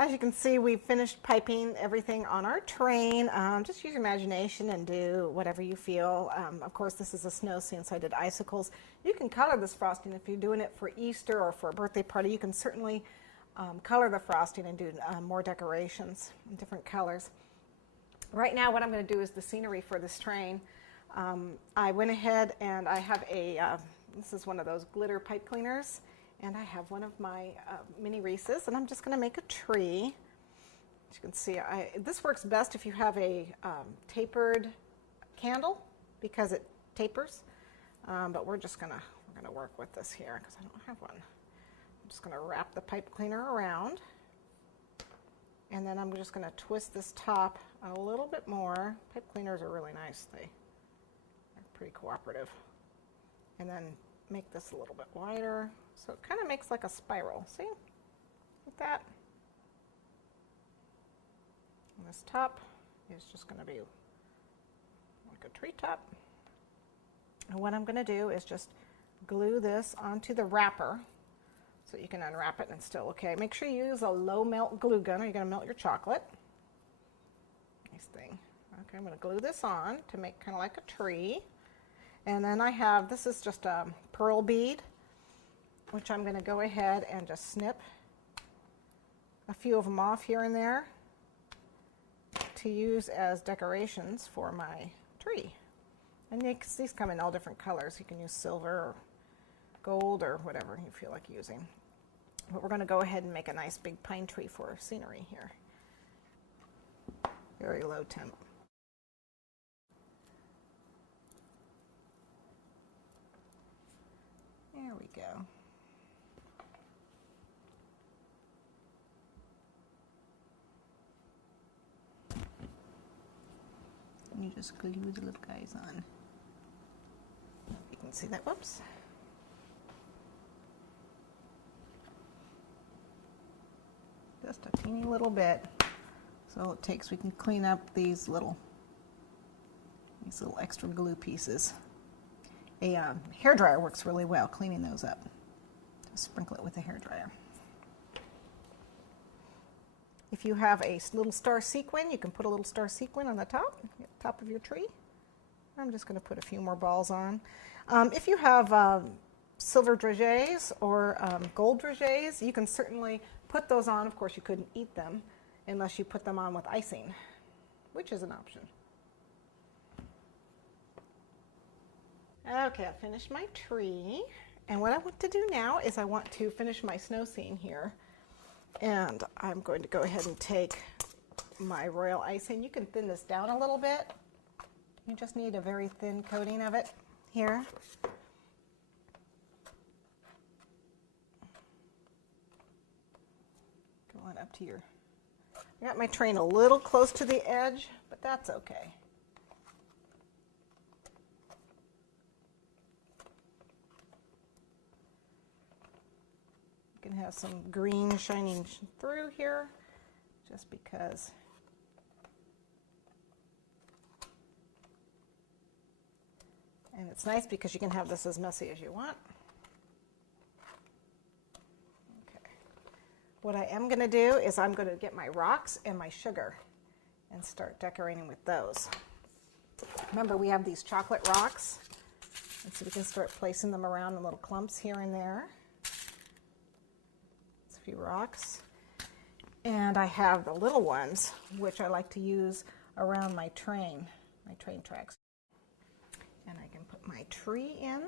As you can see, we've finished piping everything on our train. Just use your imagination and do whatever you feel. Of course, this is a snow scene, so I did icicles. You can color this frosting if you're doing it for Easter or for a birthday party. You can certainly color the frosting and do more decorations in different colors. Right now, what I'm going to do is the scenery for this train. I went ahead and I have this is one of those glitter pipe cleaners. And I have one of my mini wreaths, and I'm just going to make a tree. As you can see, this works best if you have a tapered candle because it tapers. But we're gonna work with this here because I don't have one. I'm just going to wrap the pipe cleaner around, and then I'm just going to twist this top a little bit more. Pipe cleaners are really nice; they're pretty cooperative. And then make this a little bit wider. So it kind of makes like a spiral, see? Like that. And this top is just going to be like a tree top. And what I'm going to do is just glue this onto the wrapper so you can unwrap it and it's still okay. Make sure you use a low melt glue gun or you're going to melt your chocolate. Nice thing. Okay, I'm going to glue this on to make kind of like a tree. And then I have, this is just a pearl bead, which I'm going to go ahead and just snip a few of them off here and there to use as decorations for my tree. And these come in all different colors. You can use silver or gold or whatever you feel like using. But we're going to go ahead and make a nice big pine tree for scenery here. Very low temp. There we go. And you just glue the little guys on. You can see that, whoops. Just a teeny little bit. So it takes, we can clean up these little extra glue pieces. A hairdryer works really well cleaning those up. Just sprinkle it with a hairdryer. If you have a little star sequin, you can put a little star sequin on the top of your tree. I'm just going to put a few more balls on. If you have silver dragées or gold dragées, you can certainly put those on. Of course, you couldn't eat them unless you put them on with icing, which is an option. Okay, I finished my tree, and what I want to do now is I want to finish my snow scene here, and I'm going to go ahead and take my royal icing. You can thin this down a little bit. You just need a very thin coating of it here. Going up to your, I got my train a little close to the edge, but that's okay. You can have some green shining through here just because. And it's nice because you can have this as messy as you want. Okay. What I am going to do is I'm going to get my rocks and my sugar and start decorating with those. Remember, we have these chocolate rocks, and so we can start placing them around in little clumps here and there. It's a few rocks. And I have the little ones, which I like to use around my train tracks. And I can put my tree in.